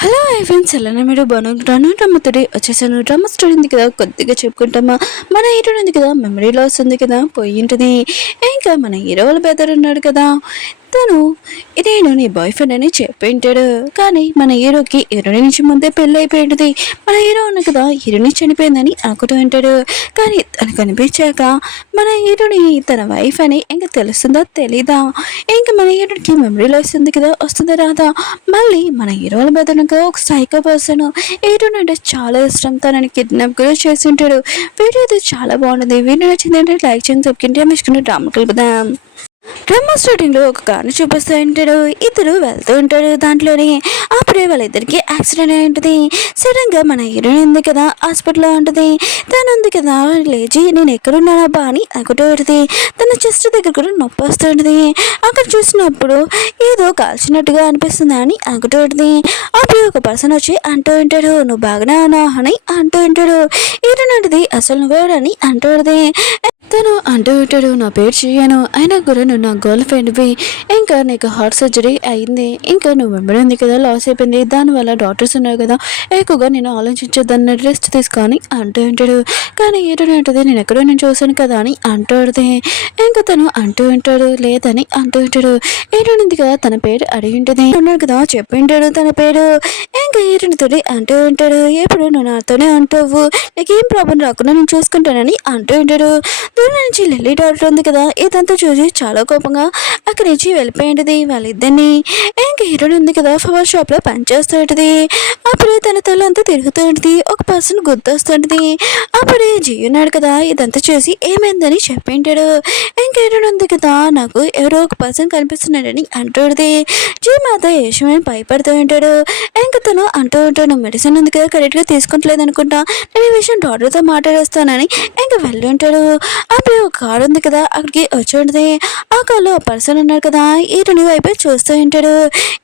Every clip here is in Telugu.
హలో ఫ్రెండ్స్, ఎలా మీరు బాగున్నాను. డ్రామా వచ్చేసాను. డ్రామా స్టోరీ ఉంది కదా, కొద్దిగా చెప్పుకుంటామా. మన హీరో ఉంది కదా, మెమరీ లాస్ ఉంది కదా, పోయి ఉంటుంది. ఇంకా మన హీరో వాళ్ళ బెదర్ ఉన్నాడు కదా, తను నేను నీ బాయ్ ఫ్రెండ్ అని చెప్పింటాడు. కానీ మన హీరోకి హీరోని నుంచి ముందే పెళ్ళి అయిపోయింది. మన హీరో ఉన్న కదా, హీరోని చనిపోయిందని అనుకుంటూ ఉంటాడు. కానీ తనకు కనిపించాక మన హీరోని తన వైఫ్ అని ఇంకా తెలుస్తుందా తెలీదా, ఇంకా మన హీరోకి మెమరీ లాస్ ఉంది కదా, వస్తుందా రాదా. మళ్ళీ మన హీరో వాళ్ళ బెదర్ కదా, ఒక సైకో పర్సన్. హీరోని అంటే చాలా ఇష్టం, తనని కిడ్నాప్ కూడా చేసి ఉంటాడు. వీడియో అయితే చాలా బాగుంటుంది. వీడియో నచ్చిందంటే లైక్ చేయండి, సబ్స్క్రైబ్ చేసుకుని డ్రామా కలుపుదాం. డ్రామా స్టార్టింగ్ లో ఒక కార్ని చూపిస్తూ ఉంటాడు. ఇద్దరు వెళ్తూ ఉంటారు దాంట్లోనే. అప్పుడే వాళ్ళిద్దరికి యాక్సిడెంట్ అయి ఉంటుంది. సడన్ గా మన హీరోయిన్ ఉంది కదా, హాస్పిటల్లో ఉంటుంది. తను ఉంది కదా, లేచి నేను ఎక్కడున్నానబ్బా అని అనుకుంటూ ఉంటుంది. తన చెస్ట్ దగ్గర కూడా నొప్పి వస్తూ ఉంటుంది. అక్కడ చూసినప్పుడు ఏదో కాల్చినట్టుగా అనిపిస్తుంది అని అనుకుంటూ ఉంటుంది. అప్పుడు ఒక పర్సన్ వచ్చి అంటూ ఉంటాడు, నువ్వు బాగానే అన్నా అని అంటూ ఉంటాడు. హీరోయిన్ అంటది, అసలు నువ్వేడని అంటూ ఉంటుంది. తను అంటూ ఉంటాడు, నా పేరు చేయను, అయినా కూడా నువ్వు నా గర్ల్ ఫ్రెండ్వి. ఇంకా నీకు హార్ట్ సర్జరీ అయింది, ఇంకా నువ్వు వెంబడింది కదా, లాస్ అయిపోయింది. దానివల్ల డాక్టర్స్ ఉన్నారు కదా, ఎక్కువగా నేను ఆలోచించొద్దని రెస్ట్ తీసుకొని అంటూ ఉంటాడు. కానీ ఏంటంటే నేను ఎక్కడో నేను చూశాను కదా అని అంటూడితే, ఇంకా తను అంటూ ఉంటాడు లేదని అంటూ ఉంటాడు. ఏంటంది కదా, తన పేరు అడిగి ఉంటుంది. ఉన్నాడు కదా, చెప్పి ఉంటాడు తన పేరు. ఇంకా ఈరునితోటి అంటూ ఉంటాడు, ఎప్పుడు నువ్వు నాతోనే అంటావు, నీకేం ప్రాబ్లం రాకుండా నేను చూసుకుంటానని అంటూ ఉంటాడు. దూరం నుంచి లిల్లీ డాక్టర్ ఉంది కదా, ఇదంతా చూసి చాలా కోపంగా అక్కడి నుంచి వెళ్ళిపోయింది వాళ్ళిద్దరిని. ఇంకా హీరోయిన్ ఉంది కదా, ఫ్లవర్ షాప్ లో పనిచేస్తూ ఉంటుంది. అప్పుడు తన తల అంతా తిరుగుతూ ఉంటుంది. ఒక పర్సన్ గుర్తొస్తుంటుంది. అప్పుడే జీ ఉన్నాడు కదా, ఇదంతా చూసి ఏమైందని చెప్పింటాడు. ఇంకా హీరోయిన్ ఉంది కదా, నాకు ఎవరో ఒక పర్సన్ కనిపిస్తున్నాడని అంటుంది. జీ మాత యశమని భయపడుతూ ఉంటాడు. ఇంకా తను అంటూ ఉంటాడు, మెడిసిన్ ఉంది కదా కరెక్ట్గా తీసుకుంటలేదు అనుకుంటా, నేను ఈ విషయం డాక్టర్తో మాట్లాడేస్తానని ఇంకా వెళ్ళి ఉంటాడు. అప్పుడు ఒక కారు ఉంది కదా, అక్కడికి వచ్చి ఉంటుంది. ఆ కార్లో పర్సన్ ఉన్నారు కదా, హీరోని వైపు చూస్తూ ఉంటాడు.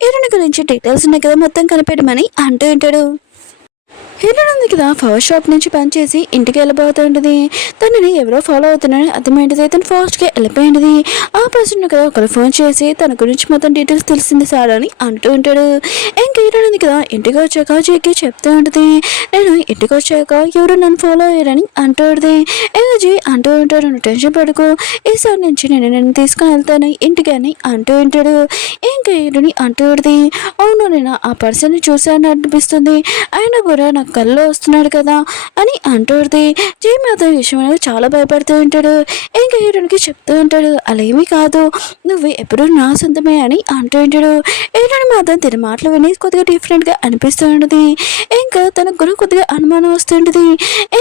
హీరోని గురించి డీటెయిల్స్ ఉన్నాయి కదా, మొత్తం కనిపెట్టమని అంటూ ఉంటాడు. హీరోయిన్ ఉంది కదా, ఫస్ట్ షాప్ నుంచి పనిచేసి ఇంటికి వెళ్ళిపోతుంటుంది. తనని ఎవరో ఫాలో అవుతున్నారని అర్థమైంది. తను ఫాస్ట్గా వెళ్ళిపోయింది. ఆ పర్సన్ కదా ఒకరు ఫోన్ చేసి తన గురించి మొత్తం డీటెయిల్స్ తెలిసింది సార్ అని అంటూ ఉంటాడు. ఇంకా హీరోయిన్ ఉంది కదా, ఇంటికి వచ్చాక జేకి చెప్తూ ఉంటుంది, నేను ఇంటికి వచ్చాక ఎవరు నన్ను ఫాలో అయ్యారని అంటూ ఉంటుంది. ఇంకా జీ అంటూ ఉంటాడు, నువ్వు టెన్షన్ పడుకో, ఈసారి నుంచి నేను తీసుకుని వెళ్తాను ఇంటికి అని అంటూ ఉంటాడు. ఇంకా హీరోని అంటూ ఉంటుంది, అవును నేను ఆ పర్సన్ని చూశాను అనిపిస్తుంది, అయినా కూడా నాకు కల్లో వస్తున్నాడు కదా అని అంటుంది. జీ మాత్రం విషయం అనేది చాలా భయపడుతూ ఉంటాడు. ఇంకా హీరోనికి చెప్తూ ఉంటాడు, అలా ఏమీ కాదు, నువ్వు ఎప్పుడు నా సొంతమే అని అంటూ ఉంటాడు. హీరోని మాత్రం తిన మాటలు విని కొద్దిగా డిఫరెంట్గా అనిపిస్తూ ఉంటుంది. ఇంకా తనకు కూడా కొద్దిగా అనుమానం వస్తుంటుంది.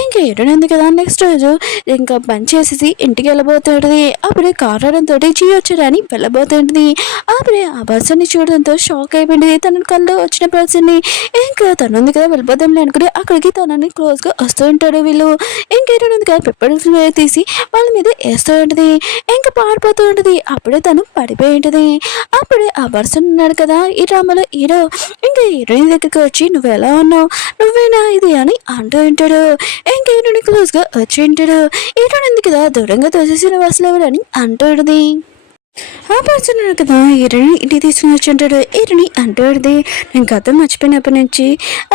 ఇంకా హీరోని ఉంది కదా, నెక్స్ట్ రోజు ఇంకా పని చేసేసి ఇంటికి వెళ్ళబోతుంటుంది. అప్పుడే కార్ రావడంతో జీ వచ్చాడని వెళ్ళబోతుంటుంది. అప్పుడే ఆ పర్సన్ని చూడడంతో షాక్ అయిపోయింది. తన కల్లో వచ్చిన పర్సన్ని. ఇంకా తను ఉంది కదా, వెళ్ళిపోదాంలే అనుకుని అక్కడికి తనని క్లోజ్గా వస్తూ ఉంటాడు వీళ్ళు. ఇంకేంటి కదా, పెప్పర్ తీసి వాళ్ళ మీద వేస్తూ ఉంటుంది. ఇంకా పారిపోతూ ఉంటుంది. అప్పుడే తను పడిపోయి ఉంటుంది. అప్పుడే ఆ పర్సన్ ఉన్నాడు కదా ఈ డ్రామాలో హీరో, ఇంకా హీరోయిన్ దగ్గరికి వచ్చి నువ్వు ఎలా ఉన్నావు, నువ్వేనా ఇది అని అంటూ ఉంటాడు. ఇంకా హీరోయిన్ క్లోజ్గా వచ్చి ఉంటాడు. హీరోయిన్ ఉంది కదా, దూరంగా తోసేసి నువ్వు అసలు ఎవరని అంటూ ఉంటుంది. ఆ పర్సన్ కదా హీరోని ఇంటికి తీసుకుని వచ్చి ఉంటాడు. హీరోని అంటాడుది, నేను గత మర్చిపోయినప్పటి నుంచి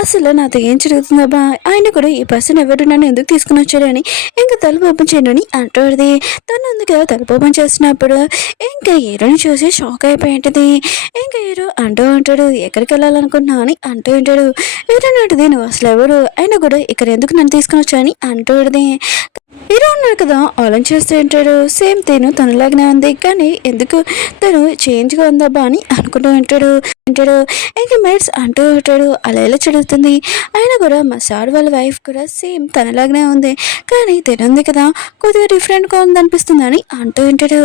అసలు నాతో ఏం జరుగుతుందబ్బా, ఆయన కూడా ఈ పర్సన్ ఎవరు నన్ను ఎందుకు తీసుకుని వచ్చాడని ఇంకా తలుపు ఓపెన్ చేయండి అని అంటాడుది. తను ఉంది కదా, తలుపు ఓపెన్ చేసినప్పుడు ఇంకా హీరోని చూసి షాక్ అయిపోయి ఉంటుంది. ఇంకా హీరో అంటూ ఉంటాడు, ఎక్కడికి వెళ్ళాలనుకుంటున్నావు అని అంటూ ఉంటాడు. హీరోని అంటుంది, నువ్వు అసలు ఎవరు, అయినా కూడా ఇక్కడ ఎందుకు నన్ను తీసుకుని వచ్చాని అంటాడుది. హీరో ఉన్నాడు కదా, ఆలోచన చేస్తూ ఉంటాడు. సేమ్ తనలాగానే ఉంది, కానీ ఎందుకు తను చేంజ్గా ఉందబ్బా అని అనుకుంటూ ఉంటాడు. ఇంకా మేట్స్ అంటూ ఉంటాడు, అలా ఎలా చదువుతుంది, అయినా కూడా మా సార్ వాళ్ళ వైఫ్ కూడా సేమ్ తనలాగానే ఉంది, కానీ తినుంది కదా కొద్దిగా డిఫరెంట్గా ఉందనిపిస్తుంది అని అంటూ ఉంటాడు.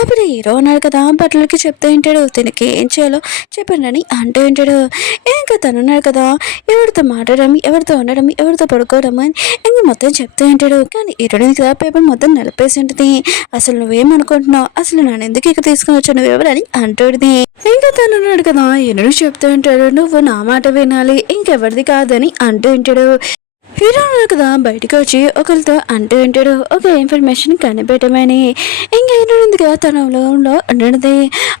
అప్పుడు హీరో ఉన్నాడు కదా, బట్టలకి చెప్తూ ఉంటాడు, తనకి ఏం చేయాలో చెప్పండి అని అంటూ ఉంటాడు. ఇంకా తనున్నాడు కదా, ఎవరితో మాట్లాడడం, ఎవరితో ఉండడం, ఎవరితో పడుకోవడం అని ఇంకా మొత్తం చెప్తూ ఉంటాడు. కానీ హీరోయిన్ కదా పేపర్ మొత్తం నిలిపేసి ఉంటుంది. అసలు నువ్వేమనుకుంటున్నావు, అసలు నన్ను ఎందుకు ఇక్కడ తీసుకుని వచ్చావు, నువ్వెవరని అంటుంది. ఇంకా తను ఉన్నాడు కదా, ఎన్నడూ చెప్తూ ఉంటాడు, నువ్వు నా మాట వినాలి, ఇంకెవరిది కాదని అంటూ ఉంటాడు. హీరో ఉన్నారు కదా బయటకు వచ్చి ఒకరితో అంటూ ఉంటాడు ఒక ఇన్ఫర్మేషన్ కనిపెట్టమని. ఇంకా హీరో ఉంది కదా తన లో ఉండేది.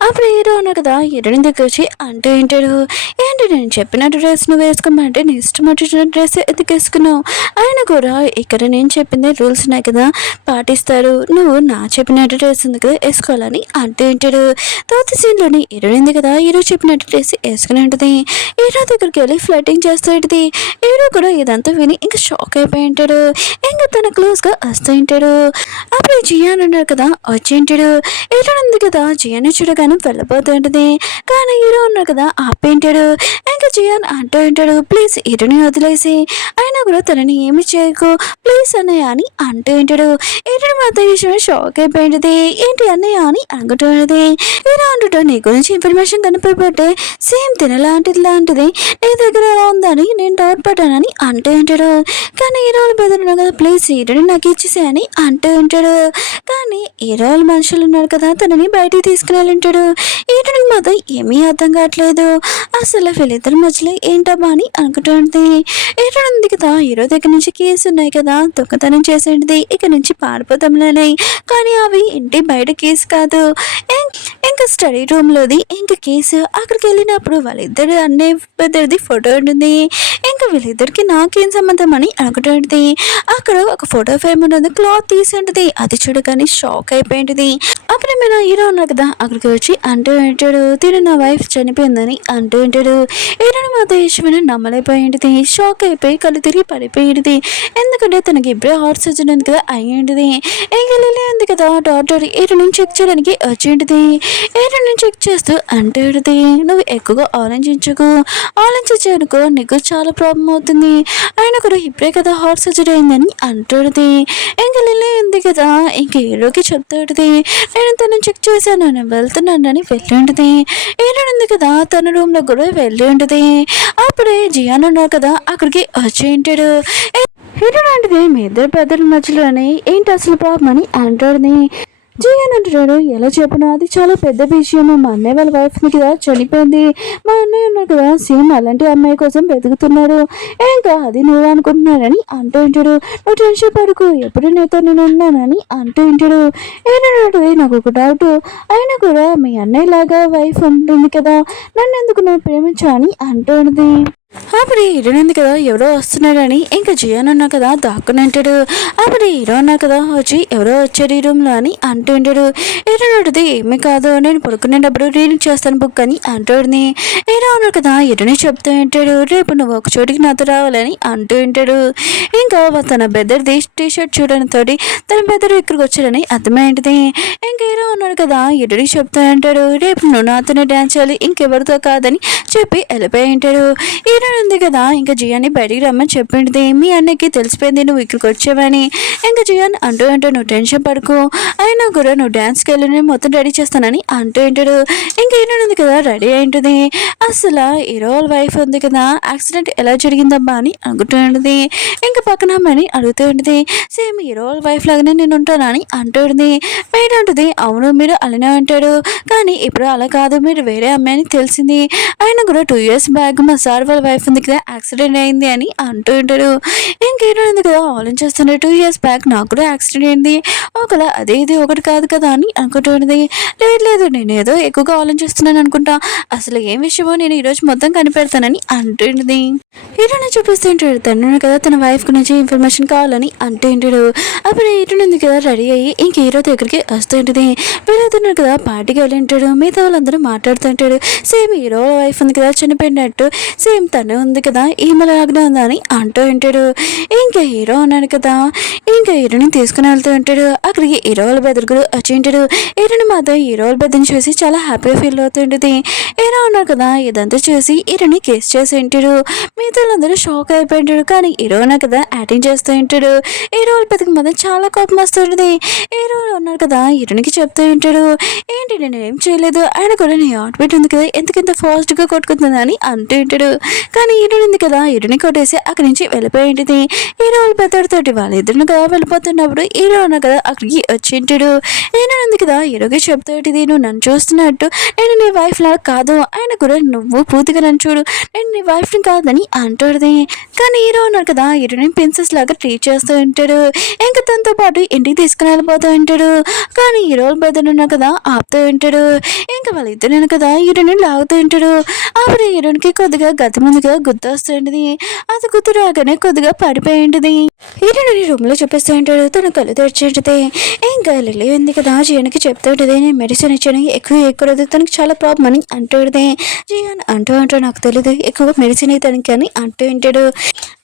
అప్పుడు హీరో ఉన్నారు కదా హీరోయిన్ దగ్గర వచ్చి అంటూ ఉంటాడు, ఏంటి నేను చెప్పినట్టు డ్రెస్ నువ్వు వేసుకోమంటే నీ ఇష్టం వచ్చిన డ్రెస్ ఎతికేసుకున్నావు. అయినా కూడా ఇక్కడ నేను చెప్పింది రూల్స్ ఉన్నాయి కదా పాటిస్తారు, నువ్వు నా చెప్పినట్టు డ్రెస్ ఉంది కదా వేసుకోవాలని అంటూ ఉంటాడు. తర్వాత సీన్లోని హీరోయిన్ ఉంది కదా హీరో చెప్పినట్టు డ్రెస్ వేసుకుని ఉంటుంది. హీరో దగ్గరికి వెళ్ళి ఫ్లర్టింగ్ చేస్తూ ఉంటుంది. హీరో కూడా ఇదంతా విని ఇంకా షాక్ అయిపోయి ఉంటాడు. ఇంకా తన క్లోజ్గా వస్తూ ఉంటాడు. అప్పుడు జియాన్ ఉన్నాడు కదా వచ్చి ఉంటాడు. హీరో ఉంది కదా జియాన్ చూడగానే వెళ్ళిపోతుంటుంది. కానీ హీరో ఉన్నాడు కదా ఆపేంటాడు. ఇంకా జియాన్ అంటూ ఉంటాడు, ప్లీజ్ హీరోని వదిలేసి అయినా కూడా తనని ఏమి చేయకు ప్లీజ్ అన్నయ్య అని అంటూ ఉంటాడు. హీరోని మాత్రం విషయం షాక్ అయిపోయింది. ఏంటి అన్నయ్య అని అనుకుంటున్నది. హీరో అంటుంటా నీ గురించి ఇన్ఫర్మేషన్ కనిపిపోతే సేమ్ తినలాంటిది నీ దగ్గర ఎలా ఉందని నేను డౌట్ పడ్డానని అంటూ ఉంటాడు. కానీ హీరోలు బెదరున్నాడు కదా ప్లీజ్ హీరోని నాకు ఇచ్చేసేయని అంటూ ఉంటాడు. కానీ హీరోలు మనుషులు ఉన్నారు కదా తనని బయటికి తీసుకుని వెళ్ళింటాడు. హీరోనికి మాత్రం ఏమీ అర్థం కావట్లేదు. అసలు వీళ్ళిద్దరి మధ్యలో ఏంటబ్బా అని అనుకుంటుంది. హీరో ఉంది కదా హీరో దగ్గర నుంచి కేసు ఉన్నాయి కదా దొంగతనం చేసేది ఇక నుంచి పారిపోతాంలేనే. కానీ అవి ఇంటి బయట కేసు కాదు, ఇంకా స్టడీ రూమ్లోది ఇంకా కేసు. అక్కడికి వెళ్ళినప్పుడు వాళ్ళిద్దరు అన్నయ్య ఫోటో ఉంటుంది. ఇంకా వీళ్ళిద్దరికి నాకేం సంబంధం అని అనుకుంటుంది. అక్కడ ఒక ఫోటో ఫ్రేమ్ ఉంటుంది, క్లాత్ తీసి ఉంటుంది. అది చూడగానే షాక్ అయిపోయింది. అప్పుడు మేము హీరో ఉన్నారు కదా అక్కడికి వచ్చి అంటూ ఉంటాడు, తిను నా వైఫ్ చనిపోయిందని అంటూ ఉంటాడు. హీరోని మాత్రం ఇష్టమైన నమ్మలేకపోయింది. షాక్ అయిపోయి కళ్ళు తిరిగి పడిపోయింది. ఎందుకంటే తనకి ఇప్పుడే హార్ట్ సర్జరీ ఉంది కదా అయ్యింది. ఇంకా లిల్లీ ఉంది కదా డాక్టర్ హీరోని చెక్ చేయడానికి వచ్చింది. హీరోని చెక్ చేస్తూ అంటూ ఉంటుంది, నువ్వు ఎక్కువగా ఆలోచించనుకో నీకు చాలా ప్రాబ్లం అవుతుంది. ఆయన కూడా ఇప్పుడే కదా హార్ట్ సర్జరీ అయిందని అంటుంది. ఇంకా లిల్లీ ఉంది కదా ఇంక హీరోకి చెప్తుంది, నేను తను చెక్ చేశాను నేను వెళ్తున్నానని వెళ్ళి ఉంటుంది. హీరోయిన్ ఉంది కదా తన రూమ్లో కూడా వెళ్ళి ఉంటుంది. అప్పుడే జియాన్ ఉన్నారు కదా అక్కడికి వచ్చి ఉంటాడు. హీరో లాంటిది మీ ఇద్దరు పెద్దల మధ్యలోనే ఏంటి అసలు ప్రాబ్లం అని అంటుంది. జియాన్ అంటున్నాడు, ఎలా చెప్పినా అది చాలా పెద్ద విషయం. మా అన్నయ్య వాళ్ళ వైఫ్ని కదా చనిపోయింది. మా అన్నయ్య ఉన్నారు కదా సేమ్ అలాంటి అమ్మాయి కోసం వెతుకుతున్నారు. ఇంకా అది నువ్వు అనుకుంటున్నారని అంటూ ఉంటాడు. నువ్వు టెన్షన్ పడుకు ఎప్పుడు నీతో నేను ఉన్నానని అంటూ ఉంటాడు. ఏంటంటే నాకు ఒక డౌట్, అయినా కూడా మీ అన్నయ్య లాగా వైఫ్ ఉంటుంది కదా నన్ను ఎందుకు నువ్వు ప్రేమించా అని అంటుంది. అప్పుడు హీరోయిన్ ఉంది కదా ఎవరో వస్తున్నాడని ఇంకా జియాన్ ఉన్నా కదా దాక్కుని అంటాడు. అప్పుడు హీరో ఉన్నా కదా వచ్చి ఎవరో వచ్చాడు ఈ రూమ్లో అని అంటూ ఉంటాడు. హీరోయిన్ ఉంటుంది ఏమీ కాదు నేను పడుకునేటప్పుడు రీడింగ్ చేస్తాను బుక్ అని అంటుంది. హీరో ఉన్నారు కదా హీరోని చెప్తూ ఉంటాడు, రేపు నువ్వు ఒక చోటికి నాతో రావాలని అంటూ ఉంటాడు. ఇంకా తన బెదర్ది టీ షర్ట్ చూడడంతో తన బెదర్ ఇక్కడికి వచ్చాడని అర్థమైంది. ఇంకా హీరో ఉన్నాడు కదా హీరోని చెప్తూ ఉంటాడు, రేపు నువ్వు నాతోనే డ్యాన్స్ చేయాలి ఇంకెవరితో కాదని చెప్పి వెళ్ళిపోయి ఉంటాడు. ఉంది కదా ఇంకా జియాన్ని బయటికి రమ్మని చెప్పింది. మీ అన్నకి తెలిసిపోయింది నువ్వు ఇక్కడికి వచ్చావని. ఇంకా జియాన్ అంటూ నువ్వు టెన్షన్ పడుకో అయినా కూడా నువ్వు డ్యాన్స్కి వెళ్ళి నేను మొత్తం రెడీ చేస్తానని అంటూ ఉంటాడు. ఇంకా ఉంది కదా రెడీ అయింటుంది. అసలు హీరో వైఫ్ ఉంది కదా యాక్సిడెంట్ ఎలా జరిగిందబ్బా అని అనుకుంటూ ఉంటుంది. ఇంకా పక్కన అమ్మాయిని అడుగుతూ ఉంటుంది, సేమ్ హీరో వైఫ్ లాగానే నేను ఉంటానా అని అంటూ ఉంటుంది. బయట ఉంటుంది, అవును మీరు అలానే ఉంటాడు కానీ ఇప్పుడు అలా కాదు మీరు వేరే అమ్మాయిని తెలిసింది. ఆయన కూడా 2 years బ్యాక్ మా సార్ వాళ్ళ వైఫ్ ఉంది కదా యాక్సిడెంట్ అయింది అని అంటూ ఉంటాడు. ఇంకేదో ఉంది కదా ఆలోచిస్తున్నాడు, 2 years బ్యాక్ నాకు కూడా యాక్సిడెంట్ అయింది ఒకలా అదే ఇది ఒకటి కాదు కదా అని అనుకుంటుంది. లేదు నేను ఏదో ఎక్కువగా ఆలోచిస్తున్నాను అనుకుంటా, అసలు ఏం విషయమో నేను ఈరోజు మొత్తం కనిపెడతానని అంటుంది. హీరోని చూపిస్తూ ఉంటాడు, తను కదా తన వైఫ్ గురించి ఇన్ఫర్మేషన్ కావాలని అంటూ ఉంటాడు. అప్పుడు హీరోని ఉంది కదా రెడీ అయ్యి ఇంక హీరో దగ్గరికి వస్తూ ఉంటుంది. వీళ్ళవుతున్నారు కదా పార్టీకి వెళ్ళి ఉంటాడు. మిగతా వాళ్ళందరూ మాట్లాడుతుంటాడు. సేమ్ హీరో వైఫ్ ఉంది కదా చనిపోయినట్టు సేమ్ తను ఉంది కదా ఈమెలాగా ఉందా అని అంటూ ఉంటాడు. ఇంకా హీరో ఉన్నాడు కదా ఇంకా హీరోని తీసుకుని వెళ్తూ ఉంటాడు. అక్కడికి హీరో వాళ్ళ బెదరుగురు వచ్చి ఉంటాడు. హీరోని మాత్రం హీరో వాళ్ళ బెదర్ని చూసి చాలా హ్యాపీగా ఫీల్ అవుతుంటుంది. హీరో ఉన్నాడు కదా ఇదంతా చూసి హీరోని కేస్ చేసి ఉంటాడు. మిగతా వాళ్ళందరూ షాక్ అయిపోయి ఉంటాడు. కానీ హీరో ఉన్నా కదా యాక్టింగ్ చేస్తూ ఉంటాడు. హీరో వాళ్ళ బెదకి మాత్రం చాలా కోపం వస్తుంటుంది. హీరో ఉన్నాడు కదా హీరోనికి చెప్తూ ఉంటాడు, ఏంటి నేను ఏం చేయలేదు ఆయన కూడా నీ హార్ట్ బీట్ ఉంది కదా ఎందుకు ఇంత ఫాస్ట్గా కొట్టుకుంటుందని అంటూ ఉంటాడు. కానీ ఈడునింది కదా ఈడుని కొట్టేసి అక్కడి నుంచి వెళ్ళిపోయింటిది. హీరో వాళ్ళ పెద్దడితోటి వాళ్ళిద్దరిని కదా వెళ్ళిపోతున్నప్పుడు హీరో అన్న కదా అక్కడికి వచ్చింటాడు. ఉంది కదా హీరోకి చెప్తాటిది, నువ్వు నన్ను చూస్తున్నట్టు నేను నీ వైఫ్ లా కాదు, ఆయన కూడా నువ్వు పూర్తిగా నన్ను చూడు, నేను నీ వైఫ్ని కాదని అంటాడుది. కానీ హీరో ఉన్నారు కదా హీరోని ప్రిన్సెస్ లాగా ట్రీట్ చేస్తూ ఉంటాడు. ఇంకా తనతో పాటు ఇంటికి తీసుకుని వెళ్ళిపోతూ ఉంటాడు. కానీ హీరో పెద్దలు ఉన్నారు కదా ఆపుతూ ఉంటాడు. ఇంకా వాళ్ళిద్దరు కదా హీరోని లాగుతూ ఉంటాడు. అప్పుడు హీరోనికి కొద్దిగా గత ముందుగా గుర్తు వస్తుంటది. అది గుర్తు రాగానే కొద్దిగా పడిపోయి ఉంటుంది. హీరోని రూమ్ లో చూపిస్తూ ఉంటాడు. తన కళ్ళు తెరిచేంటిది. ఇంకా లిల్లీ ఉంది కదా జియాన్కి చెప్తూ ఉంటుంది, నేను మెడిసిన్ ఇచ్చాను ఎక్కువ ఎక్కడదు, తనకి చాలా ప్రాబ్లం అని అంటాడుదే. జియాన్ అంటూ నాకు తెలియదు ఎక్కువ మెడిసిన్ తనకి అని అంటూ ఉంటాడు.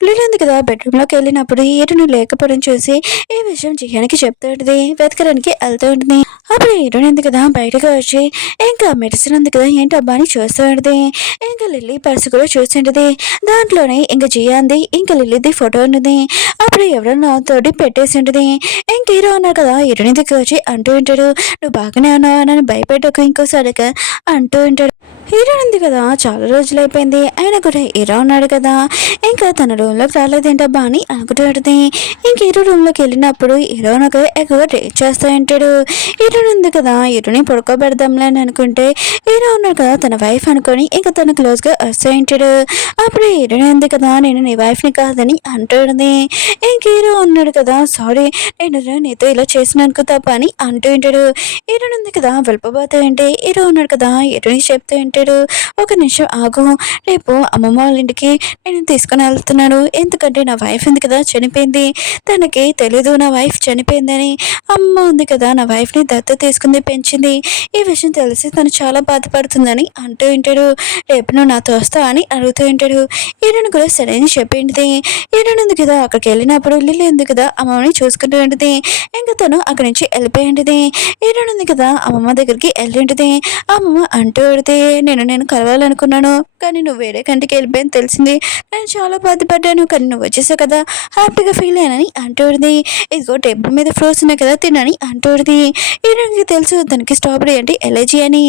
లిల్లీ ఉంది కదా బెడ్రూమ్ లోకి వెళ్ళినప్పుడు హీరోని లేకపోవడం చూసి ఈ విషయం జియాన్కి చెప్తాడుది. వెతకడానికి వెళ్తూ ఉంటుంది. అప్పుడు హీరోని ఉంది కదా బయటకు వచ్చి ఇంకా మెడిసిన్ ఉంది కదా ఏంటి అబ్బా అని చూస్తూ ఉంటుంది. ఇంకా లిల్లీ పర్సు కూడా చూస్తుంటది. దాంట్లోనే ఇంకా జియాంది ఇంకా లిల్లీది ఫోటో ఉన్నది. అప్పుడు ఎవరో నాతోటి పెట్టేసి ఉంటుంది. ఇంక హీరో అన్నారు కదా హీరోని దగ్గర వచ్చి అంటూ ఉంటాడు, నువ్వు బాగానే ఉన్నావా నన్ను భయపెట్టకు ఇంకోసారిగా అంటూ ఉంటాడు. హీరో ఉంది కదా చాలా రోజులు అయిపోయింది, ఆయన కూడా హీరో ఉన్నాడు కదా ఇంకా తన రూమ్లోకి రాలేదేంటబ్బా అని అనుకుంటాడుది. ఇంక హీరో రూమ్లోకి వెళ్ళినప్పుడు హీరో నాకు ఎక్కువ రేట్ చేస్తూ ఉంటాడు. హీరో ఉంది కదా హీరోని పడుకోబెడదాంలే అని అనుకుంటే హీరో ఉన్నాడు కదా తన వైఫ్ అనుకొని ఇంకా తన క్లోజ్గా వస్తూ ఉంటాడు. అప్పుడు హీరోని ఉంది కదా నేను నీ వైఫ్ని కాదని అంటాడుది. ఇంక హీరో ఉన్నాడు కదా సారీ నేను నీతో ఇలా చేసినందుకు తప్ప అని అంటూ ఉంటాడు. హీరోని ఉంది కదా వెళ్ళిపోతూ ఉంటే హీరో ఉన్నాడు కదా హీరోని చెప్తూ ఉంటాడు, ఒక నిమిషం ఆగు, రేపు అమ్మమ్మ వాళ్ళ ఇంటికి నేను తీసుకుని వెళ్తున్నాను, ఎందుకంటే నా వైఫ్ ఉంది కదా చనిపోయింది, తనకి తెలీదు నా వైఫ్ చనిపోయిందని. అమ్మ ఉంది కదా నా వైఫ్ని దత్త తీసుకుంది పెంచింది, ఈ విషయం తెలిసి తను చాలా బాధపడుతుందని అంటూ ఉంటాడు. రేపు నువ్వు నాతో వస్తావా అని అడుగుతూ ఉంటాడు. హీరోని కూడా సరే అని చెప్పింది. హీరోని ఉంది కదా అక్కడికి వెళ్ళినప్పుడు లిల్లీ ఉంది కదా అమ్మమ్మని చూసుకుంటూ ఉంటుంది. ఇంకా తను అక్కడి నుంచి వెళ్ళిపోయింది. హీరోని ఉంది కదా అమ్మమ్మ దగ్గరికి వెళ్ళింటిది. అమ్మమ్మ అంటూ పెడితే నేను కలవాలనుకున్నాను కానీ నువ్వు వేరే కంటికి వెళ్ళిపోయింది తెలిసింది, నేను చాలా బాధపడ్డాను కానీ నువ్వు వచ్చేసావు కదా హ్యాపీగా ఫీల్ అయ్యానని అంటూడిది. ఇదిగో టేబుల్ మీద ఫ్రూట్స్ ఉన్నాయి కదా తినని అంటూడిది. హీరోనికి తెలుసు తనకి స్ట్రాబెరీ అంటే ఎలర్జీ అని.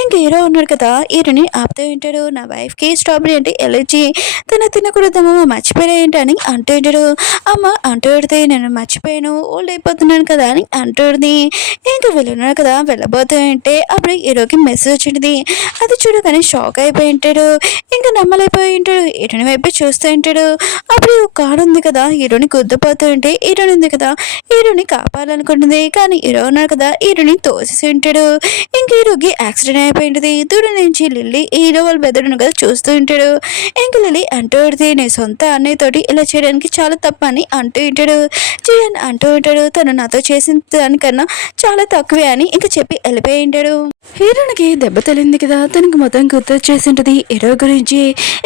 ఇంక హీరో ఉన్నాడు కదా హీరోని ఆపుతూ ఉంటాడు, నా వైఫ్కి స్ట్రాబెరీ అంటే ఎలర్జీ, తను తినకూడదమ్మ మర్చిపోయా ఏంటి అని అంటూ ఉంటాడు. అమ్మ అంటూ పెడితే నేను మర్చిపోయాను ఓల్డ్ అయిపోతున్నాను కదా అని అంటూడిది. ఇంకా వెళ్ళున్నాడు కదా వెళ్ళబోతూ ఉంటే అప్పుడు హీరోకి మెసేజ్ వచ్చింది. అది చూడగానే షాక్ అయిపోయి ఉంటాడు. ఇంకా నమ్మలేకపోయి ఉంటాడు. హీరోని వైపు చూస్తూ ఉంటాడు. అప్పుడు కారు ఉంది కదా హీరోని గుద్దుపోతూ ఉంటే హీరోని ఉంది కదా హీరోని కాపాడాలనుకుంటుంది కానీ హీరో ఉన్నాడు కదా హీరోని తోసేసి ఉంటాడు. ఇంక హీరోకి యాక్సిడెంట్ అయిపోయింది. దూరం నుంచి లిల్లీ హీరో వాళ్ళ బెదరును కదా చూస్తూ ఉంటాడు. ఇంక లిల్లీ అంటూ ఉంటుంది, నీ సొంత అన్నయ్యతోటి ఇలా చేయడానికి చాలా తప్పని అంటూ ఉంటాడు. చేయని అంటూ ఉంటాడు, తను నాతో చేసిన దానికన్నా చాలా తక్కువే అని ఇంకా చెప్పి వెళ్ళిపోయి ఉంటాడు. హీరోనికి దెబ్బ తెలింది కదా తనకి మొత్తం గుర్తొచ్చేసి ఉంటుంది హీరో గురించి.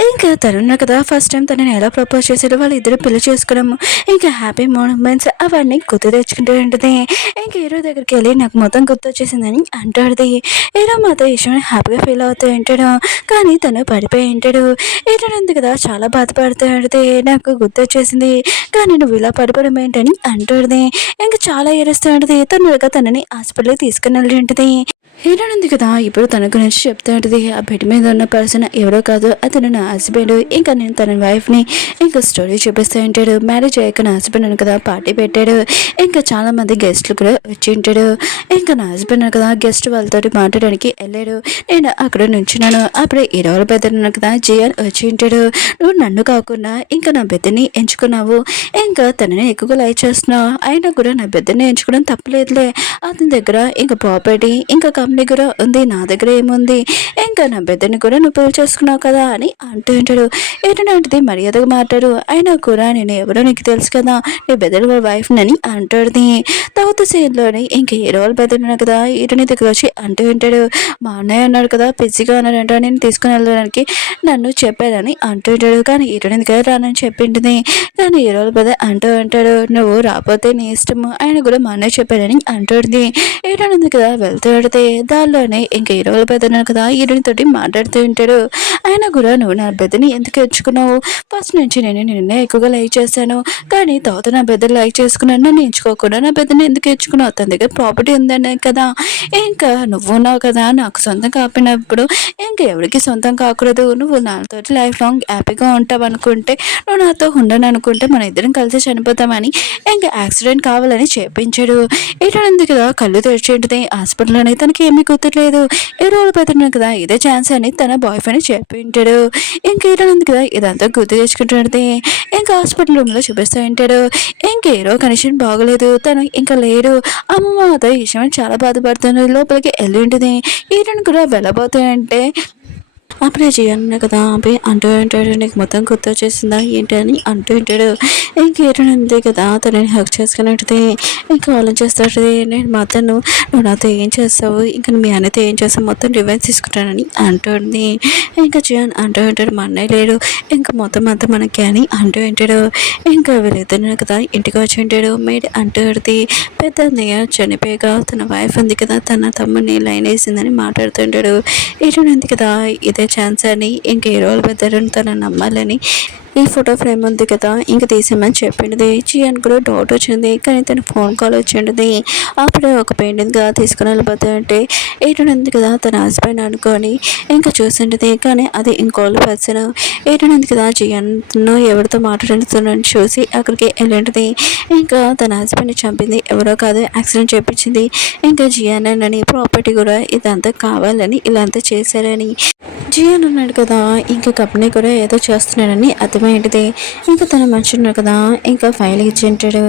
ఇంకా తనున్న కదా ఫస్ట్ టైం తనని ఎలా ప్రపోజ్ చేశాడు, వాళ్ళు ఇద్దరు పెళ్లి చేసుకోవడం ఇంకా హ్యాపీ మూమెంట్స్ అవన్నీ గుర్తు తెచ్చుకుంటూ ఉంటుంది. ఇంకా హీరో దగ్గరికి వెళ్ళి నాకు మొత్తం గుర్తొచ్చేసిందని అంటాడుది. హీరో మాత్రం ఇష్టం హ్యాపీగా ఫీల్ అవుతూ ఉంటాడు కానీ తను పడిపోయి ఉంటాడు. హీరో ఉంది కదా చాలా బాధపడుతూ ఉంటుంది, నాకు గుర్తొచ్చేసింది కానీ నువ్వు ఇలా పడిపోవడం ఏంటని అంటాడుది. ఇంకా చాలా ఏడుస్తూ ఉంటుంది. తనని హాస్పిటల్కి తీసుకుని వెళ్ళి ఉంటుంది. హీరోయిన్ ఉంది కదా ఇప్పుడు తన గురించి చెప్తూ ఉంటుంది, ఆ బెడ్ మీద ఉన్న పర్సన్ ఎవరో కాదు అతను నా హస్బెండ్, ఇంకా నేను తన వైఫ్ని ఇంకా స్టోరీ చూపిస్తూ ఉంటాడు. మ్యారేజ్ అయ్యాక నా హస్బెండ్ అని కదా పార్టీ పెట్టాడు, ఇంకా చాలా మంది గెస్ట్లు కూడా వచ్చి ఉంటాడు. ఇంకా నా హస్బెండ్ అని కదా గెస్ట్ వాళ్ళతో మాట్లాడడానికి వెళ్ళాడు. నేను అక్కడ నుంచున్నాను. అప్పుడే హీరోల పెద్దను కదా జియాన్ వచ్చి ఉంటాడు. నువ్వు నన్ను కాకుండా ఇంకా నా బిడ్డని ఎంచుకున్నావు, ఇంకా తనని ఎక్కువగా లైక్ చేస్తున్నావు, అయినా కూడా నా బిడ్డని ఎంచుకోవడం తప్పలేదులే, అతని దగ్గర ఇంకా ప్రాపర్టీ ఇంకా కంపెనీ కూడా ఉంది, నా దగ్గర ఏముంది, ఇంకా నా బిడ్డని కూడా నువ్వు పెళ్లి చేసుకున్నావు కదా అని అంటూ ఉంటాడు. ఏంటంటే మర్యాదగా మాట్లాడు, అయినా కూడా నేను ఎవరో నీకు తెలుసు కదా, నీ బెదర్ వైఫ్ అని అంటాడుది. తర్వాత సీన్లోని ఇంక హీరో వాళ్ళ బెదర్ కదా హీరోని దగ్గర వచ్చి అంటూ ఉంటాడు, మా అన్నయ్య అన్నాడు కదా బిజీగా ఉన్నాడంట నేను తీసుకుని వెళ్ళడానికి నన్ను చెప్పాడని అంటూ ఉంటాడు. కానీ హీరోని దగ్గర రానని చెప్పింటుంది. కానీ హీరో వాళ్ళ బెదర్ అంటూ ఉంటాడు, నువ్వు రాకపోతే నీ ఇష్టము, ఆయన కూడా మా అన్నయ్య చెప్పాడని అంటుంది. హీరోని కదా వెళ్తూ దానిలోనే ఇంకా హీరో వాళ్ళ బెదర్ కదా హీరోని తోటి మాట్లాడుతూ ఉంటాడు. అయినా కూడా నువ్వు నా బెదర్ని ఎందుకు ఎంచుకున్నావు? ఫస్ట్ నుంచి నేను నిన్నే ఎక్కువగా లైక్ చేశాను, కానీ తర్వాత నా బెదర్ లైక్ చేసుకున్నాను, నన్ను ఎంచుకోకుండా నా బెదర్ని ఎందుకు ఎంచుకున్నావు? తన దగ్గర ప్రాపర్టీ ఉందనే కదా. ఇంకా నువ్వు ఉన్నావు కదా నాకు సొంతం కాపినప్పుడు, ఇంకా ఎవరికి సొంతం కాకూడదు. నువ్వు నాతో లైఫ్ లాంగ్ హ్యాపీగా ఉంటావు అనుకుంటే, నువ్వు నాతో ఉండను అనుకుంటే మన ఇద్దరం కలిసి చనిపోతామని ఇంకా యాక్సిడెంట్ కావాలని చెప్పించాడు. ఇటువంటి కదా కళ్ళు తెరిచేంటిది హాస్పిటల్లోనే తనకి ఏమీ గుర్తులేదు. ఏ రోజులు పెడుతున్నాడు కదా ఇదే ఛాన్స్ అని తన బాయ్ ఫ్రెండ్ చెప్పింటాడు. ఇంకా ఇటువంటి కదా ఇదంతా గుర్తు తెచ్చుకుంటున్నది. ఇంకా హాస్పిటల్ రూమ్లో చూపిస్తూ ఉంటాడు. ఇంకా ఏరో కండిషన్ బాగోలేదు, తను ఇంకా లేడు. అమ్మమ్మ అతను ఈ విషయం చాలా బాధపడుతుంది. లోపలికి వెళ్ళి ఉంటుంది. ఈయన కూడా వెళ్ళబోతాయంటే అప్పుడే చేయను కదా అవి అంటూ ఉంటాడు. నీకు మొత్తం గుర్తు వచ్చేసిందా ఏంటి అని అంటూ ఉంటాడు. ఇంకేటంటే అంతే కదా తనని హక్ చేసుకున్నట్టుది. ఇంకా ఆలోచిస్తాడు. నేను మాత్రం నువ్వు నాతో ఏం చేస్తావు, ఇంకా మీ అన్నతో ఏం చేస్తావు, మొత్తం రివెంజ్ తీసుకుంటానని అంటుంది. ఇంకా చేయన్ అంటూ ఉంటాడు. మా అన్నయ్య లేడు, ఇంకా మొత్తం అంతా మనకి అని అంటూ ఉంటాడు. ఇంకా వీళ్ళిద్దరు కదా ఇంటికి వచ్చి ఉంటాడు. మేడ్ అంటూ ఉంటుంది. పెద్ద అన్నయ్య చనిపోయాక తన వైఫ్ ఉంది కదా తన తమ్ముడిని లైన్ వేసిందని మాట్లాడుతుంటాడు. ఇటువంటి కదా ఇదే ఛాన్స్ అని ఇంకా ఏ రోజులు పెద్దరని తను నమ్మాలని ఈ ఫోటో ఫ్రేమ్ ఉంది కదా ఇంకా తీసామని చెప్పింది. చియాన్ కూడా డౌట్ వచ్చింది, కానీ తన ఫోన్ కాల్ వచ్చింది. అప్పుడే ఒక పెయింటింగ్గా తీసుకుని వెళ్ళిపోతుంటే ఏటునుంది కదా తన హస్బెండ్ అనుకొని ఇంకా చూసింటుంది. కానీ అది ఇంకోళ్ళు పర్సన్. ఏటునుంది కదా చియాన్ను ఎవరితో మాట్లాడుతున్నాను చూసి అక్కడికి వెళ్ళింటుంది. ఇంకా తన హస్బెండ్ని చంపింది ఎవరో కాదు, యాక్సిడెంట్ చెప్పించింది ఇంకా జియాన్ అని, ప్రాపర్టీ కూడా ఇదంతా కావాలని ఇలా అంతా చేశారని. జియాన్ ఉన్నాడు కదా ఇంకా కంపెనీ కూడా ఏదో చేస్తున్నాడని అర్థమైంది. ఇంకా తన మనిషి ఉన్నాడు కదా ఇంకా ఫైల్ ఇచ్చింటాడు.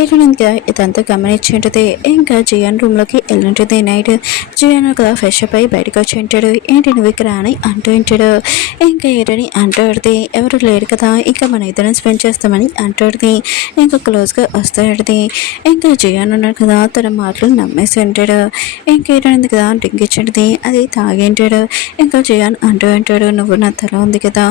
ఏంటంటే ఇదంతా గమనించింటుంది. ఇంకా జియాన్ రూమ్లోకి వెళ్ళింటుంది. నైట్ జియాన్ కదా ఫ్రెష్ అప్ అయి బయటకు వచ్చి ఉంటాడు. ఏంటి నువ్వు ఇక్కడ అని అంటూ ఉంటాడు. ఇంకా ఏంటని అంటాడుది. ఎవరు లేరు కదా ఇంకా మన ఇద్దరం స్పెండ్ చేస్తామని అంటాడుది. ఇంకా క్లోజ్గా వస్తాడుది. ఇంకా జియాన్ ఉన్నాడు కదా తన మాటలు నమ్మేసి ఉంటాడు. ఇంకేంటంది కదా డ్రింక్ ఇచ్చింటుంది. అది తాగేంటాడు. ఇంకా జియాన్ అంటూ ఉంటాడు. నువ్వు నా తల ఉంది కదా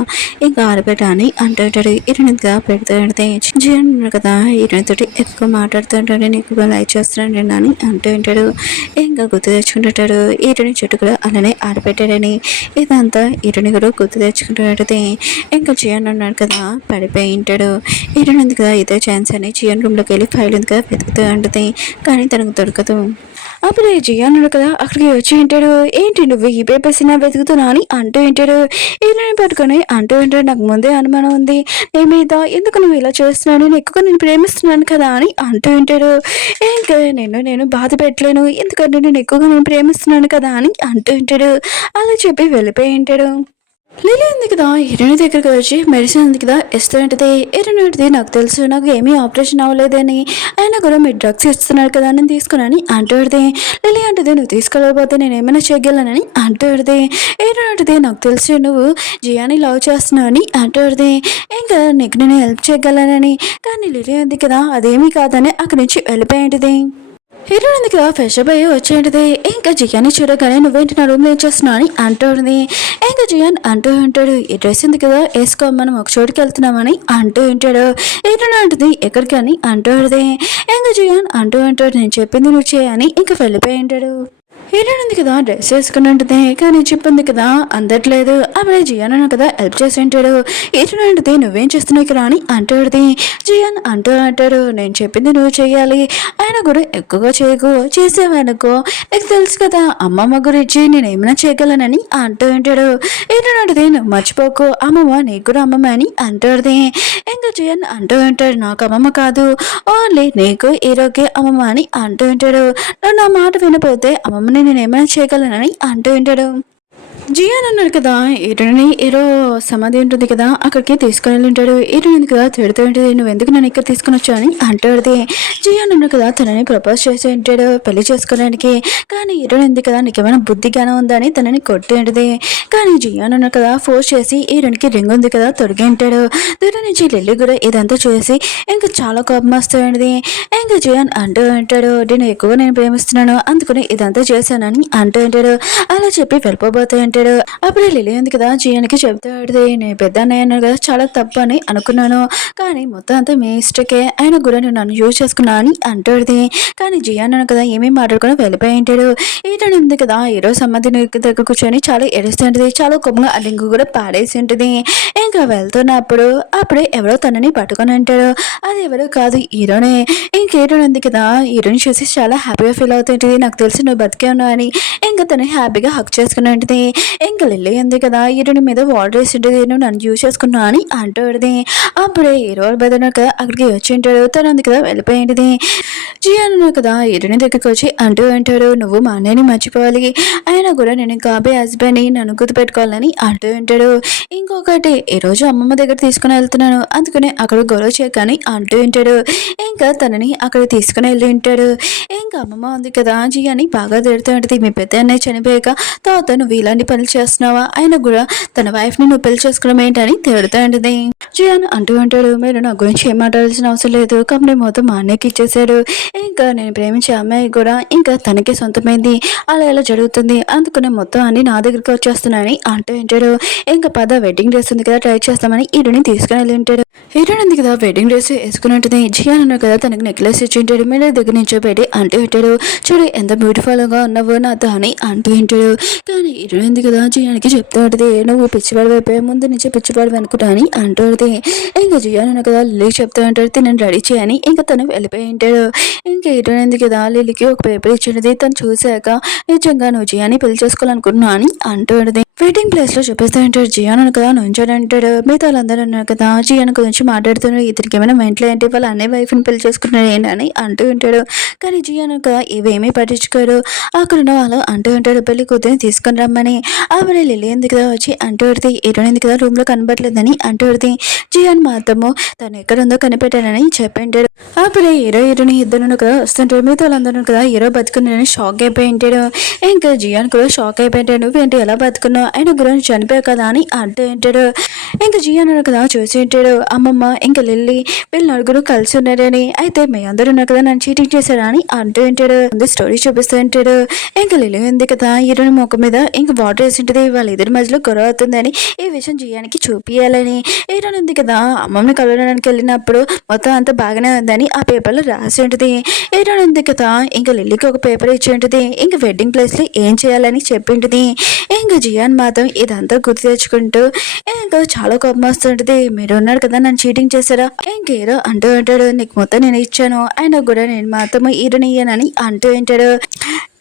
ఇంకా ఆరబెట్ట అని అంటూ ఉంటాడు. ఇరునిగా పెడుతూ ఉంటే జియాన్ కదా ఇరునితోటి ఎక్కువ మాట్లాడుతూ ఉంటాడు. ఎక్కువగా లైక్ చేస్తున్నాడు అని అంటూ ఉంటాడు. ఇంకా గుర్తు తెచ్చుకుంటుంటాడు. ఇరుని చెట్టు కూడా అలానే ఆరబెట్టాడని. ఇదంతా ఇరుని కూడా గుర్తు తెచ్చుకుంటుంటది. ఇంకా జియాన్ అన్నాడు కదా పడిపోయి ఉంటాడు. ఇరుని ఉంది కదా ఇదే ఛాన్స్ అని జియాన్ రూమ్లోకి వెళ్ళి ఫైల్ ఉంది కదా వెతుకుతూ ఉంటుంది. కానీ తనకు దొరకదు. అప్పుడు జియాన్ అన్నాడు కదా అక్కడికి వచ్చి ఉంటాడు. ఏంటి నువ్వు ఈ పేపర్స్ నా వెతుకుతున్నా అని అంటూ ఉంటాడు. ఇలా పట్టుకొని అంటూ ఉంటాడు. నాకు ముందే అనుమానం ఉంది నీ మీద, ఎందుకు నువ్వు ఇలా చేస్తున్నావు, నేను ఎక్కువగా నేను ప్రేమిస్తున్నాను కదా అని అంటూ ఉంటాడు. ఇంకా నేను బాధ పెట్టలేను, ఎందుకంటే నేను ఎక్కువగా నేను ప్రేమిస్తున్నాను కదా అని అంటూ ఉంటాడు. అలా చెప్పి వెళ్ళిపోయి ఉంటాడు. లిలీ ఉంది కదా హీరోయిన్ దగ్గరికి వచ్చి మెడిసిన్ ఉంది కదా ఇస్తూ ఉంటుంది. హీరోయిన్ది నాకు తెలుసు, నాకు ఏమీ ఆపరేషన్ అవ్వలేదని, అయినా కూడా మీరు డ్రగ్స్ ఇస్తున్నారు కదా నేను తీసుకున్నాను అంటూడిది. లిలీ అంటుంది నువ్వు తీసుకోలేకపోతే నేను ఏమైనా చేయగలనని అంటూడిది. హీరోయిన్ది నాకు తెలుసు నువ్వు జియాని లవ్ చేస్తున్నావు అని అంటూడిది. ఇంకా నీకు నేను హెల్ప్ చేయగలనని, కానీ లిలీ ఉంది కదా అదేమీ కాదని అక్కడి నుంచి వెళ్ళిపోయింది. హీరోయిన్ ఉంది కదా ఫ్రెష్ అప్ అయ్యి వచ్చేటిది. ఇంకా జియాని చూడగానే నువ్వేంటి నా రూమ్లో ఏం చేస్తున్నావు అని అంటుంది. ఇంకా జియాన్ అంటూ ఉంటాడు ఈ డ్రెస్ ఉంది కదా వేసుకో మనం ఒక చోటుకి వెళ్తున్నామని అంటూ ఉంటాడు. హీరోయిన్ అంటుంది ఎక్కడికి అని అంటుంది. ఇంకా జియాన్ అంటూ ఉంటాడు నేను చెప్పింది నువ్వు చేయని ఇంకా వెళ్ళిపోయి ఉంటాడు. హీరోయిన్ ఉంది కదా డ్రెస్ వేసుకుని ఉంటుంది, కానీ చెప్పింది కదా అందట్లేదు. అప్పుడే జియాన్ అన్న కదా హెల్ప్ చేసి ఉంటాడు. హీరోయిన్ ఉంటుంది నువ్వేం చేస్తున్నావు ఇక్కడ అని అంటాడుది. జియాన్ అంటూ అంటాడు నేను చెప్పింది నువ్వు చేయాలి, ఆయన కూడా ఎక్కువగా చేయకు, చేసేవనుకో నీకు తెలుసు కదా అమ్మమ్మ గురించి నేను ఏమైనా చేయగలనని అంటూ ఉంటాడు. హీరోయిన్ ఉంటుంది నువ్వు మర్చిపోకు అమ్మమ్మ నీకు కూడా అమ్మమ్మ అని అంటాడుది. ఇంకా జియాన్ అంటూ ఉంటాడు నాకు అమ్మమ్మ కాదు ఓన్లీ నీకు హీరోకి అమ్మమ్మ అని అంటూ ఉంటాడు. నువ్వు నా మాట వినపోతే అమ్మమ్మని నేను ఏమైనా చేయగలనని అంటూ ఉంటాడు. జియాన్ అన్నాడు కదా హీరోని హీరో సమాధి ఉంటుంది కదా అక్కడికి తీసుకుని వెళ్ళి ఉంటాడు. హీరోయిన్ కదా తిడుతూ ఉంటుంది నువ్వు ఎందుకు నన్ను ఇక్కడ తీసుకుని వచ్చావు అని అంటాడుది. జియాన్ అన్నాడు కదా తనని ప్రపోజ్ చేసి ఉంటాడు పెళ్లి చేసుకోవడానికి, కానీ హీరోయిన్ ఉంది కదా నీకేమైనా బుద్ధి జ్ఞానం ఉందా అని తనని కొట్టి ఉంటుంది. కానీ జియాన్ అన్నాడు కదా ఫోర్స్ చేసి హీరోయిన్కి రింగ్ ఉంది కదా తొడిగి ఉంటాడు. దూరం నుంచి లిల్లీ కూడా ఇదంతా చూసి ఇంకా చాలా కోపం వస్తుంది. ఇంకా జియాన్ అంటూ ఉంటాడు నేను ఎక్కువగా నేను ప్రేమిస్తున్నాను అందుకని ఇదంతా చేశానని అంటూ ఉంటాడు. అలా చెప్పి వెళ్ళిపోబోతాయి ఉంటాడు. అప్పుడే లిలీ ఉంది కదా జియాన్కి చెప్తాడు, నేను పెద్ద అన్నయ్య అన్నాడు కదా చాలా తప్పు అని అనుకున్నాను, కానీ మొత్తం అంతా మీ ఇష్టకే ఆయన కూడా నేను నన్ను యూజ్ చేసుకున్నా అని అంటాడు. కానీ జియాన్ అన్నాడు కదా ఏమేమి మాట్లాడుకుని వెళ్ళిపోయి ఉంటాడు. ఈటని ఉంది కదా ఈరోజు సమ్మతి దగ్గర కూర్చొని చాలా ఏడుస్తుంటది, చాలా కొమ్మగా ఆ లింగు కూడా పాడేసి ఉంటుంది. ఇంకా వెళ్తున్నప్పుడు అప్పుడే ఎవరో తనని పట్టుకొని అంటాడు, అది ఎవరో కాదు హీరోనే. ఇంకేటోడు ఉంది కదా హీరోని చూసి చాలా హ్యాపీగా ఫీల్ అవుతుంటుంది, నాకు తెలిసి నువ్వు బతికే ఉన్నావు అని. ఇంకా తను హ్యాపీగా హక్ చేసుకుని ఉంటుంది. ఇంకా లిల్లీ ఉంది కదా హీరోని మీద వాటర్ వేసి ఉంటుంది, నువ్వు నన్ను యూజ్ చేసుకున్నా అని అంటాడుది. అప్పుడే హీరో బెదర్ కదా అక్కడికి వచ్చి ఉంటాడు, తను ఉంది కదా వెళ్ళిపోయింది. జియాన్ కదా హీరోని దగ్గరికి వచ్చి అంటూ ఉంటాడు, నువ్వు మా అన్నయ్యని మర్చిపోవాలి, అయినా కూడా నేను కాబే హస్బెండ్ని నన్ను గుర్తుపెట్టుకోవాలని అంటూ ఉంటాడు. ఇంకొకటి ఈరోజు అమ్మమ్మ దగ్గర తీసుకుని వెళ్తున్నాను, అందుకనే అక్కడ గొడవ చేయకని అంటూ ఉంటాడు. ఇంకా తనని అక్కడ తీసుకుని వెళ్ళి ఉంటాడు. ఇంకా అమ్మమ్మ ఉంది కదా జియాని బాగా తిడుతూ ఉంటుంది, మీ పెద్ద అన్నయ్య చనిపోయాక తర్వాత నువ్వు ఇలాంటి పనులు చేస్తున్నావా, అయినా కూడా తన వైఫ్ని నువ్వు పెళ్లి చేసుకోవడం ఏంటని తిడుతూ ఉంటుంది. జియాన్ అంటూ ఉంటాడు, మీరు నా గురించి ఏం మాట్లాడాల్సిన అవసరం లేదు, కంపెనీ మొత్తం మా అన్నయ్యకి ఇచ్చేసాడు, ఇంకా నేను ప్రేమించే అమ్మాయి కూడా ఇంకా తనకి సొంతమైంది, అలా ఎలా జరుగుతుంది, అందుకనే మొత్తం అన్ని నా దగ్గరికి వచ్చేస్తున్నాయని అంటూ ఉంటాడు. ఇంకా పద వెడ్డింగ్ డ్రెస్ ఉంది కదా ట్రై చేస్తామని హీరోని తీసుకుని వెళ్ళి ఉంటాడు. హీరోయిన్ ఉంది కదా వెడ్డింగ్ డ్రెస్ వేసుకుని ఉంటుంది. జియాన్ అన్నాడు కదా తనకి నెక్లెస్ ఇచ్చి ఉంటాడు, మీద దగ్గర నుంచి పెట్టి అంటూ ఉంటాడు, చూడు ఎంత బ్యూటిఫుల్ గా ఉన్నావో నాతో అని అంటూ ఉంటాడు. కానీ హీరోయిన్ ఉంది కదా జియాన్కి చెప్తూ ఉంటుంది, నువ్వు పిచ్చివాడి వైపే ముందు నుంచి పిచ్చివాడి అనుకుంటా అని అంటూ ఉంటుంది. ఇంకా జియాన్ అన్నాడు కదా లిల్లీ చెప్తూ ఉంటాడు, తినని రెడీ చేయని. ఇంకా తను వెళ్ళిపోయి ఉంటాడు. ఇంకా హీరోయిన్ ఉంది కదా లిల్లీకి ఒక పేపర్ ఇచ్చింది, తను చూశాక నిజంగా నువ్వు జియాని పెళ్లి చేసుకోవాలనుకుంటున్నా అని అంటూ ఉంటుంది. వెయిటింగ్ ప్లేస్ లో చూపిస్తూ ఉంటాడు. జియాన్ అని కదా నుంచోని అంటాడు, మిగతా వాళ్ళందరూ ఉన్నారు కదా జియాన్ గురించి మాట్లాడుతున్నాడు, ఇతనికి ఏమైనా మెంట్లో ఏంటి, వాళ్ళ అన్నయ్య వైఫ్ని పెళ్లి చేసుకుంటున్నాడు ఏంటని అంటూ ఉంటాడు. కానీ జియాన్ కదా ఇవేమీ పట్టించుకోడు, అక్కడున్న వాళ్ళు అంటూ ఉంటాడు పెళ్లి కూతురిని తీసుకుని రమ్మని. ఆవిడ లిల్లీ ఎందుకు కదా వచ్చి అంటూ ఉంటుంది, హీరోయిన్ ఎందుకు కదా రూమ్ లో కనబడలేదని అంటూ ఉంటుంది. జియాన్ మాత్రము తను ఎక్కడ ఉందో కనిపెట్టానని చెప్పింటాడు. అప్పుడే హీరోని ఇద్దరు కదా వస్తుంటాడు, మిగతా వాళ్ళందరూ కదా హీరో బతుకున్నాడని షాక్ అయిపోయి ఉంటాడు. ఇంకా జియాన్ కూడా షాక్ అయిపోయింటాడు, నువ్వేంటి ఎలా బతుకున్నావు, ఆయన గురించి చనిపోయావు కదా అని అంటూ ఉంటాడు. ఇంకా జియాన్ కదా చూసి ఉంటాడు, అమ్మమ్మ ఇంకా లిల్లీ వీళ్ళు నలుగురు కలిసి ఉన్నారని, అయితే మీ అందరూ ఉన్నారు కదా నన్ను చీటింగ్ చేశారా అని అంటూ ఉంటాడు. స్టోరీ చూపిస్తూ ఉంటాడు. ఇంకా లిల్లీ ఉంది కదా హీరోని ముఖం మీద ఇంకా వాటర్ వేసి ఉంటుంది, వాళ్ళ ఇద్దరి మధ్యలో గొడవ అవుతుందని ఈ విషయం జియానికి చూపియాలని. హీరోని ఉంది కదా అమ్మమ్మని కలవడానికి వెళ్ళినప్పుడు మొత్తం అంతా బాగానే ఉందని ఆ పేపర్లో రాసి ఉంటుంది. హీరోని ఉంది కదా ఇంకా లిల్లీకి ఒక పేపర్ ఇచ్చి ఉంటుంది, ఇంకా వెడ్డింగ్ ప్లేస్ లో ఏం చేయాలని చెప్పి ఉంటుంది. ఇంకా జియాన్ మాత్రం ఇదంతా గుర్తు తెచ్చుకుంటూ ఇంకా చాలా కోపం వస్తుంటది, మీరు ఉన్నారు కదా నన్ను చీటింగ్ చేశారా, ఇంకేరో అంటూ ఉంటాడు, నీకు మొత్తం నేను ఇచ్చాను, అయినా కూడా నేను మాత్రం హీరోనియ్యానని అంటూ ఉంటాడు.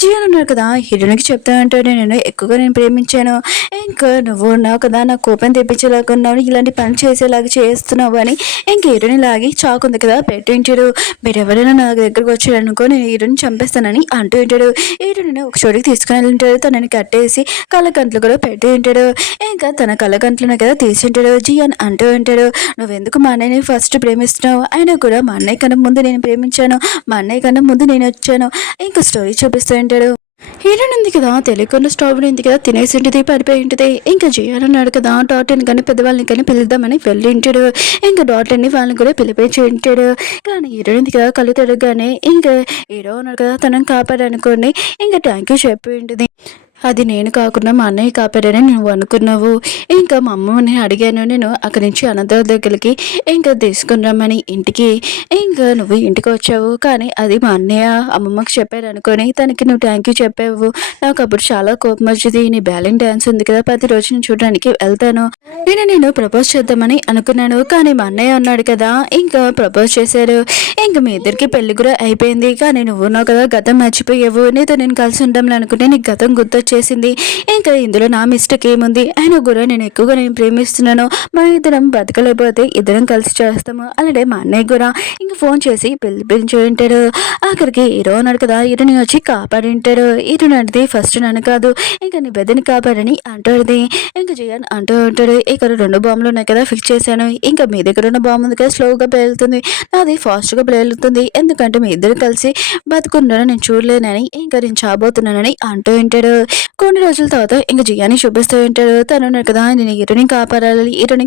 జియాన్ ఉన్నారు కదా హీరోనికి చెప్తా ఉంటాడు, నేను ఎక్కువగా నేను ప్రేమించాను, ఇంకా నువ్వు ఉన్నావు కదా నా కోపం తెప్పించేలాగా ఉన్నావు, ఇలాంటి పని చేసేలాగా చేస్తున్నావు అని ఇంక హీరోని లాగి చాకు ఉంది కదా పెట్టించాడు. మీరు ఎవరైనా నా దగ్గరకు వచ్చారనుకో నేను హీరోని చంపేస్తానని అంటూ ఉంటాడు. హీరోని ఒక చోటికి తీసుకుని వెళ్ళింటాడు, తనని కట్టేసి కళ్ళగంటలు కూడా పెట్టి ఉంటాడు. ఇంకా తన కళ్ళగంటలను కదా తీసి ఉంటాడు. జియాన్ అంటూ ఉంటాడు, నువ్వెందుకు మా అన్నయ్యని ఫస్ట్ ప్రేమిస్తున్నావు, అయినా కూడా మా అన్నయ్య కన్నా ముందు నేను ప్రేమించాను, మా అన్నయ్య కన్నా ముందు నేను వచ్చాను. ఇంకా స్టోరీ చూపిస్తూ ఉంటాడు. హీరోయిన్ ఉంది కదా తెలియకుండా స్టవ్ ఉంది కదా తినేసి ఉంటుంది, పడిపోయి ఉంటుంది. ఇంకా జియాన్ అన్నాడు కదా డాక్టర్ని కానీ పెద్దవాళ్ళని కానీ పిలుద్దామని వెళ్ళి ఉంటాడు. ఇంకా డాక్టర్ని వాళ్ళని కూడా పిలిపించి ఉంటాడు. కానీ హీరోయిన్ ఉంది కదా కళ్ళు తిరగగానే ఇంకా హీరో ఉన్నాడు కదా తనని కాపాడనుకోండి ఇంకా థ్యాంక్ యూ చెప్పి ఉంటుంది. అది నేను కాకుండా మా అన్నయ్య కాపాడని నువ్వు అనుకున్నావు, ఇంకా మా అమ్మని అడిగాను నేను అక్కడి నుంచి అనంతర దగ్గరికి ఇంకా తీసుకుని రమ్మని ఇంటికి, ఇంకా నువ్వు ఇంటికి వచ్చావు, కానీ అది మా అన్నయ్య అమ్మమ్మకి చెప్పాడు అనుకొని తనకి నువ్వు థ్యాంక్ యూ చెప్పావు. నాకు అప్పుడు చాలా కోపం వచ్చింది, నీ బ్యాలెన్స్ డ్యాన్స్ ఉంది కదా ప్రతిరోజు నేను చూడడానికి వెళ్తాను, నేను ప్రపోజ్ చేద్దామని అనుకున్నాను, కానీ మా అన్నయ్య ఉన్నాడు కదా ఇంకా ప్రపోజ్ చేశారు, ఇంకా మీ ఇద్దరికి పెళ్లి కూడా అయిపోయింది, కానీ నువ్వు ఉన్నావు కదా గతం మర్చిపోయావు, నీతో నేను కలిసి ఉంటామని అనుకుంటే నీకు గతం గుర్తొచ్చేసింది, ఇంకా ఇందులో నా మిస్టేక్ ఏముంది, ఆయన కూడా నేను ఎక్కువగా నేను ప్రేమిస్తున్నాను, మా ఇద్దరం బతకలేకపోతే ఇద్దరం కలిసి చేస్తాము, అలాగే మా అన్నయ్య కూడా ఇంకా ఫోన్ చేసి పిలిపించి ఉంటాడు. ఆఖరికి హీరో ఉన్నాడు కదా హీరోని వచ్చి కాపాడి ఉంటాడు. హీరోని అంటే ఫస్ట్ నన్ను కాదు ఇంకా నీ బెదని కాపాడని అంటాడు. ఇంకా జియాన్ అంటూ ఉంటాడు, ఇక్కడ 2 బాంబులు ఉన్నాయి కదా ఫిక్స్ చేశాను, ఇంకా మీ దగ్గర ఉన్న బాంబు ఉంది కదా స్లోగా పేలుతుంది, నాది ఫాస్ట్గా పేలుతుంది, ఎందుకంటే మీ ఇద్దరు కలిసి బతుకున్నారని నేను చూడలేనని ఇంకా నేను చాబోతున్నానని అంటూ ఉంటాడు. కొన్ని రోజుల తర్వాత ఇంక జియాని చూపిస్తూ ఉంటాడు. తను ఉన్నాడు కదా, నేను హీరోని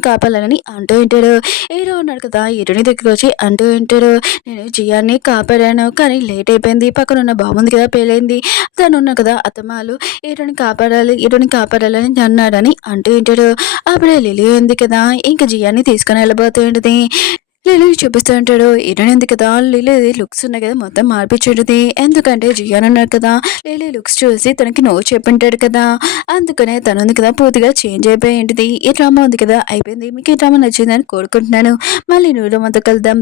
కాపాడాలని అంటూ ఉంటాడు. హీరో ఉన్నాడు కదా, హీరోని దగ్గరికి వచ్చి అంటూ ఉంటాడు, నేను జియాని కాపాడాను కానీ లేట్ అయిపోయింది. పక్కన ఉన్న బాగుంది కదా పేలైంది. తను ఉన్నాడు కదా అత్తమాలు, హీరోని కాపాడాలని అన్నాడని అంటూ ఉంటాడు. అప్పుడే లిలీ ఉంది కదా, ఇంక జియాని తీసుకుని వెళ్ళబోతూ ఉంటుంది. లిలీ చూపిస్తూ ఉంటాడు. హీరోయిన్ ఉంది కదా, లిలీ లుక్స్ ఉన్నాయి కదా మొత్తం మార్పించుంటుంది. ఎందుకంటే జియాన్ ఉన్నాడు కదా, లిలీ లుక్స్ చూసి తనకి నో చెప్పింటాడు కదా, అందుకనే తను ఉంది కదా పూర్తిగా చేంజ్ అయిపోయి ఉంటుంది. ఈ డ్రామా ఉంది కదా అయిపోయింది. మీకు ఈ డ్రామా నచ్చిందని కోరుకుంటున్నాను. మళ్ళీ నువ్వు డ్రామాతో కలుద్దాం.